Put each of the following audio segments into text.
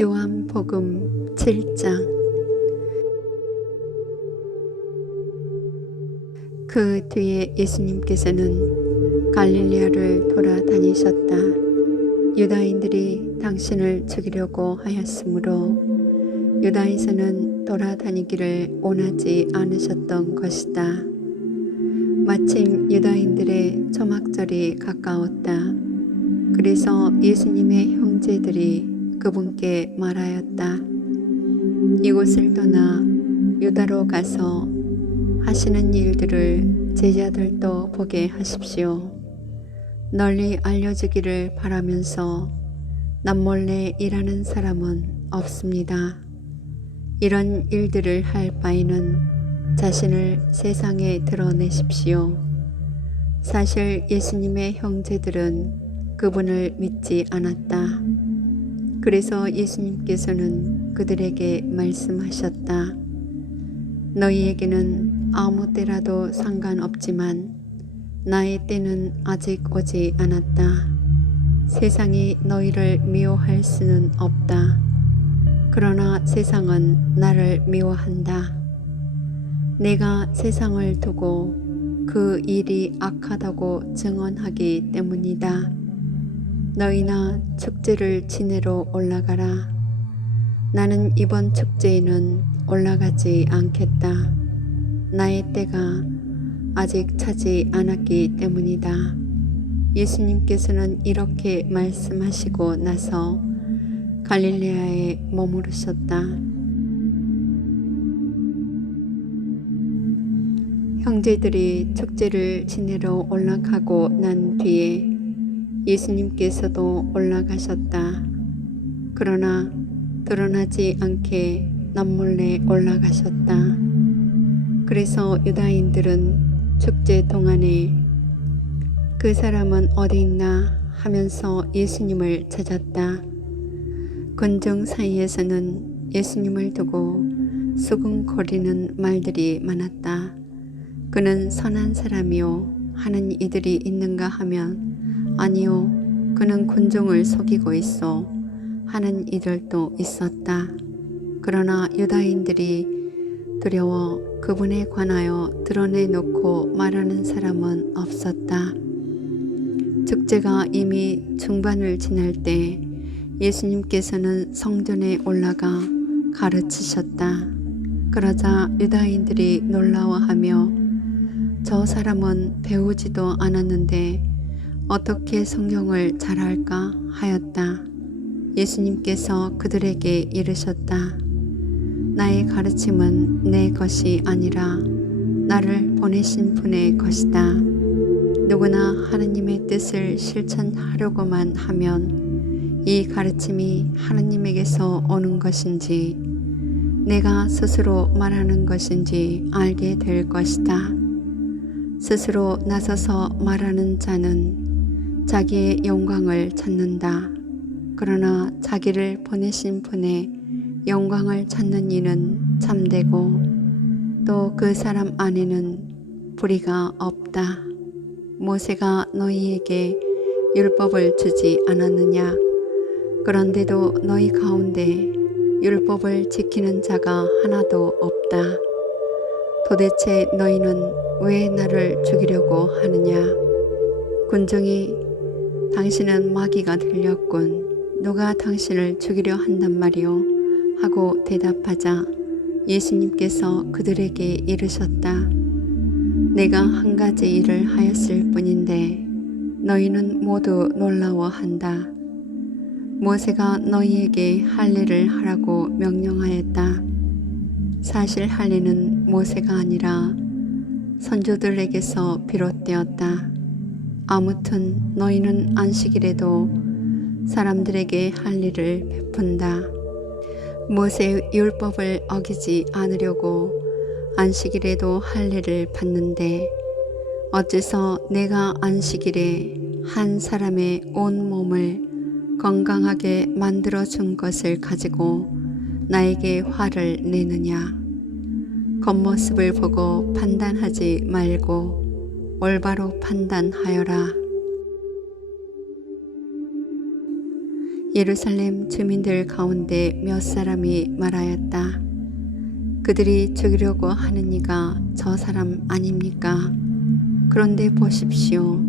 요한복음 7장. 그 뒤에 예수님께서는 갈릴리아를 돌아다니셨다. 유다인들이 당신을 죽이려고 하였으므로 유다에서는 돌아다니기를 원하지 않으셨던 것이다. 마침 유다인들의 초막절이 가까웠다. 그래서 예수님의 형제들이 그분께 말하였다. 이곳을 떠나 유다로 가서 하시는 일들을 제자들도 보게 하십시오. 널리 알려주기를 바라면서 남몰래 일하는 사람은 없습니다. 이런 일들을 할 바에는 자신을 세상에 드러내십시오. 사실 예수님의 형제들은 그분을 믿지 않았다. 그래서 예수님께서는 그들에게 말씀하셨다. 너희에게는 아무 때라도 상관없지만 나의 때는 아직 오지 않았다. 세상이 너희를 미워할 수는 없다. 그러나 세상은 나를 미워한다. 내가 세상을 두고 그 일이 악하다고 증언하기 때문이다. 너희나 축제를 지내러 올라가라. 나는 이번 축제에는 올라가지 않겠다. 나의 때가 아직 차지 않았기 때문이다. 예수님께서는 이렇게 말씀하시고 나서 갈릴리아에 머무르셨다. 형제들이 축제를 지내러 올라가고 난 뒤에 예수님께서도 올라가셨다. 그러나 드러나지 않게 남몰래 올라가셨다. 그래서 유다인들은 축제 동안에 그 사람은 어디 있나 하면서 예수님을 찾았다. 군중 사이에서는 예수님을 두고 수군거리는 말들이 많았다. 그는 선한 사람이요 하는 이들이 있는가 하면 아니요 그는 군중을 속이고 있어 하는 이들도 있었다. 그러나 유다인들이 두려워 그분에 관하여 드러내놓고 말하는 사람은 없었다. 축제가 이미 중반을 지날 때 예수님께서는 성전에 올라가 가르치셨다. 그러자 유다인들이 놀라워하며 저 사람은 배우지도 않았는데 어떻게 성경을 잘할까 하였다. 예수님께서 그들에게 이르셨다. 나의 가르침은 내 것이 아니라 나를 보내신 분의 것이다. 누구나 하느님의 뜻을 실천하려고만 하면 이 가르침이 하느님에게서 오는 것인지 내가 스스로 말하는 것인지 알게 될 것이다. 스스로 나서서 말하는 자는 자기의 영광을 찾는다. 그러나 자기를 보내신 분의 영광을 찾는 이는 참되고 또 그 사람 안에는 불의가 없다. 모세가 너희에게 율법을 주지 않았느냐? 그런데도 너희 가운데 율법을 지키는 자가 하나도 없다. 도대체 너희는 왜 나를 죽이려고 하느냐? 군중이 당신은 마귀가 들렸군. 누가 당신을 죽이려 한단 말이오? 하고 대답하자 예수님께서 그들에게 이르셨다. 내가 한 가지 일을 하였을 뿐인데 너희는 모두 놀라워한다. 모세가 너희에게 할 일을 하라고 명령하였다. 사실 할 일은 모세가 아니라 선조들에게서 비롯되었다. 아무튼 너희는 안식일에도 사람들에게 할 일을 베푼다. 모세의 율법을 어기지 않으려고 안식일에도 할 일을 받는데 어째서 내가 안식일에 한 사람의 온 몸을 건강하게 만들어준 것을 가지고 나에게 화를 내느냐? 겉모습을 보고 판단하지 말고 올바로 판단하여라. 예루살렘 주민들 가운데 몇 사람이 말하였다. 그들이 죽이려고 하는 이가 저 사람 아닙니까? 그런데 보십시오.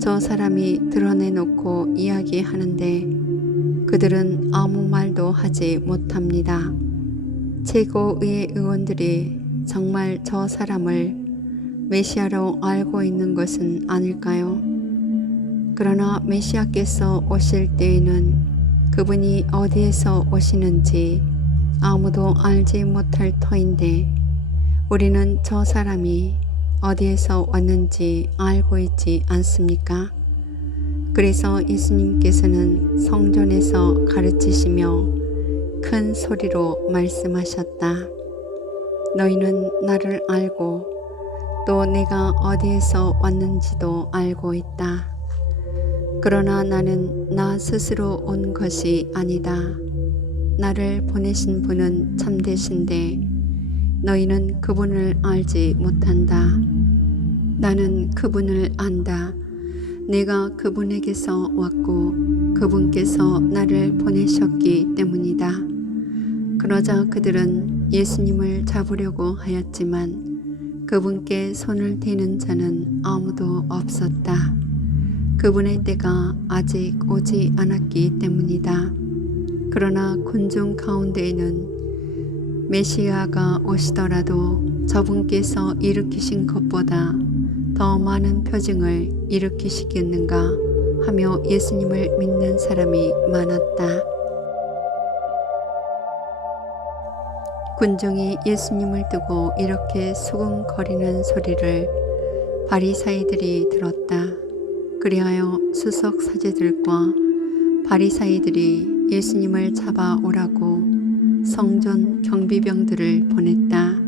저 사람이 드러내놓고 이야기하는데 그들은 아무 말도 하지 못합니다. 최고의 의원들이 정말 저 사람을 메시아로 알고 있는 것은 아닐까요? 그러나 메시아께서 오실 때에는 그분이 어디에서 오시는지 아무도 알지 못할 터인데 우리는 저 사람이 어디에서 왔는지 알고 있지 않습니까? 그래서 예수님께서는 성전에서 가르치시며 큰 소리로 말씀하셨다. 너희는 나를 알고 또 내가 어디에서 왔는지도 알고 있다. 그러나 나는 나 스스로 온 것이 아니다. 나를 보내신 분은 참되신데 너희는 그분을 알지 못한다. 나는 그분을 안다. 내가 그분에게서 왔고 그분께서 나를 보내셨기 때문이다. 그러자 그들은 예수님을 잡으려고 하였지만 그분께 손을 대는 자는 아무도 없었다. 그분의 때가 아직 오지 않았기 때문이다. 그러나 군중 가운데에는 메시아가 오시더라도 저분께서 일으키신 것보다 더 많은 표징을 일으키시겠는가 하며 예수님을 믿는 사람이 많았다. 군중이 예수님을 두고 이렇게 수군거리는 소리를 바리사이들이 들었다. 그리하여 수석 사제들과 바리사이들이 예수님을 잡아오라고 성전 경비병들을 보냈다.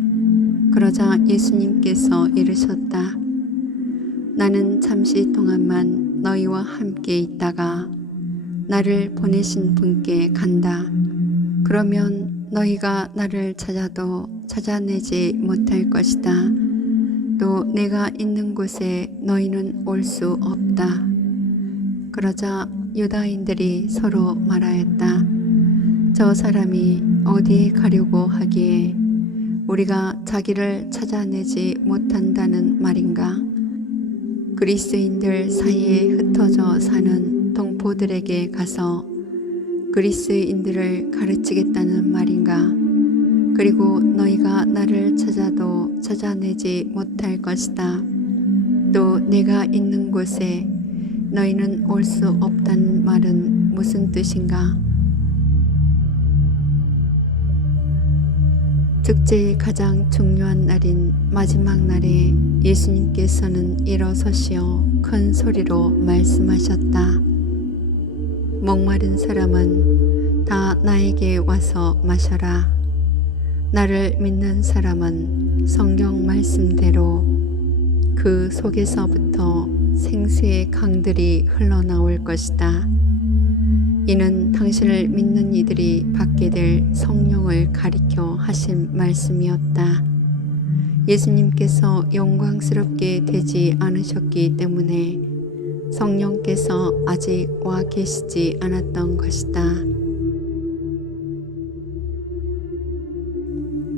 그러자 예수님께서 이르셨다. 나는 잠시 동안만 너희와 함께 있다가 나를 보내신 분께 간다. 그러면 너희가 나를 찾아도 찾아내지 못할 것이다. 또 내가 있는 곳에 너희는 올 수 없다. 그러자 유다인들이 서로 말하였다. 저 사람이 어디에 가려고 하기에 우리가 자기를 찾아내지 못한다는 말인가? 그리스인들 사이에 흩어져 사는 동포들에게 가서 그리스인들을 가르치겠다는 말인가? 그리고 너희가 나를 찾아도 찾아내지 못할 것이다. 또 내가 있는 곳에 너희는 올 수 없다는 말은 무슨 뜻인가? 축제의 가장 중요한 날인 마지막 날에 예수님께서는 일어서시어 큰 소리로 말씀하셨다. 목마른 사람은 다 나에게 와서 마셔라. 나를 믿는 사람은 성경 말씀대로 그 속에서부터 생수의 강들이 흘러나올 것이다. 이는 당신을 믿는 이들이 받게 될 성령을 가리켜 하신 말씀이었다. 예수님께서 영광스럽게 되지 않으셨기 때문에 성령께서 아직 와 계시지 않았던 것이다.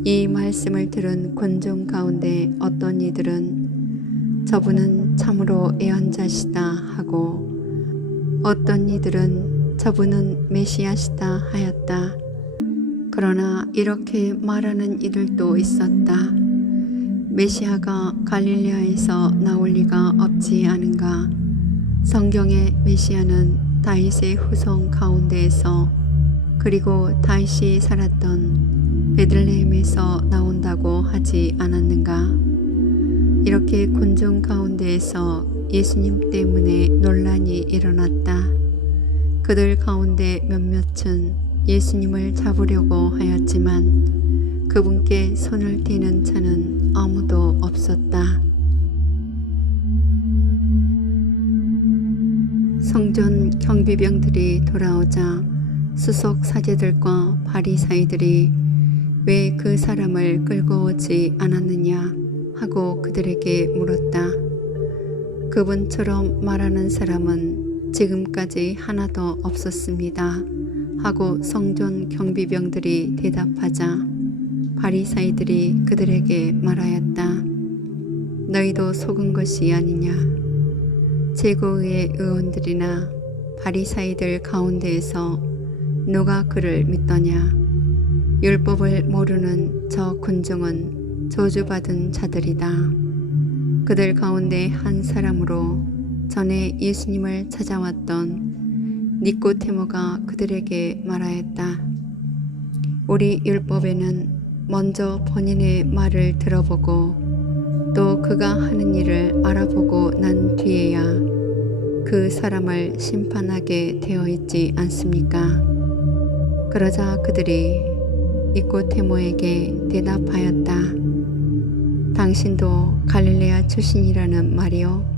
이 말씀을 들은 군중 가운데 어떤 이들은 저분은 참으로 예언자시다 하고 어떤 이들은 저분은 메시아시다 하였다. 그러나 이렇게 말하는 이들도 있었다. 메시아가 갈릴레아에서 나올 리가 없지 않은가? 성경의 메시아는 다윗의 후손 가운데에서 그리고 다윗이 살았던 베들레헴에서 나온다고 하지 않았는가? 이렇게 군중 가운데에서 예수님 때문에 논란이 일어났다. 그들 가운데 몇몇은 예수님을 잡으려고 하였지만 그분께 손을 대는 자는 아무도 없었다. 성전 경비병들이 돌아오자 수석 사제들과 바리사이들이 왜 그 사람을 끌고 오지 않았느냐 하고 그들에게 물었다. 그분처럼 말하는 사람은 지금까지 하나도 없었습니다. 하고 성전 경비병들이 대답하자 바리사이들이 그들에게 말하였다. 너희도 속은 것이 아니냐? 제국의 의원들이나 바리사이들 가운데에서 누가 그를 믿더냐? 율법을 모르는 저 군중은 저주받은 자들이다. 그들 가운데 한 사람으로 전에 예수님을 찾아왔던 니꼬데모가 그들에게 말하였다. 우리 율법에는 먼저 본인의 말을 들어보고 또 그가 하는 일을 알아보고 난 뒤에야 그 사람을 심판하게 되어 있지 않습니까? 그러자 그들이 니꼬데모에게 대답하였다. 당신도 갈릴레아 출신이라는 말이요?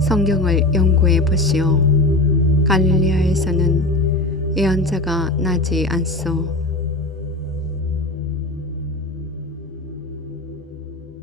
성경을 연구해 보시오. 갈릴레아에서는 예언자가 나지 않소.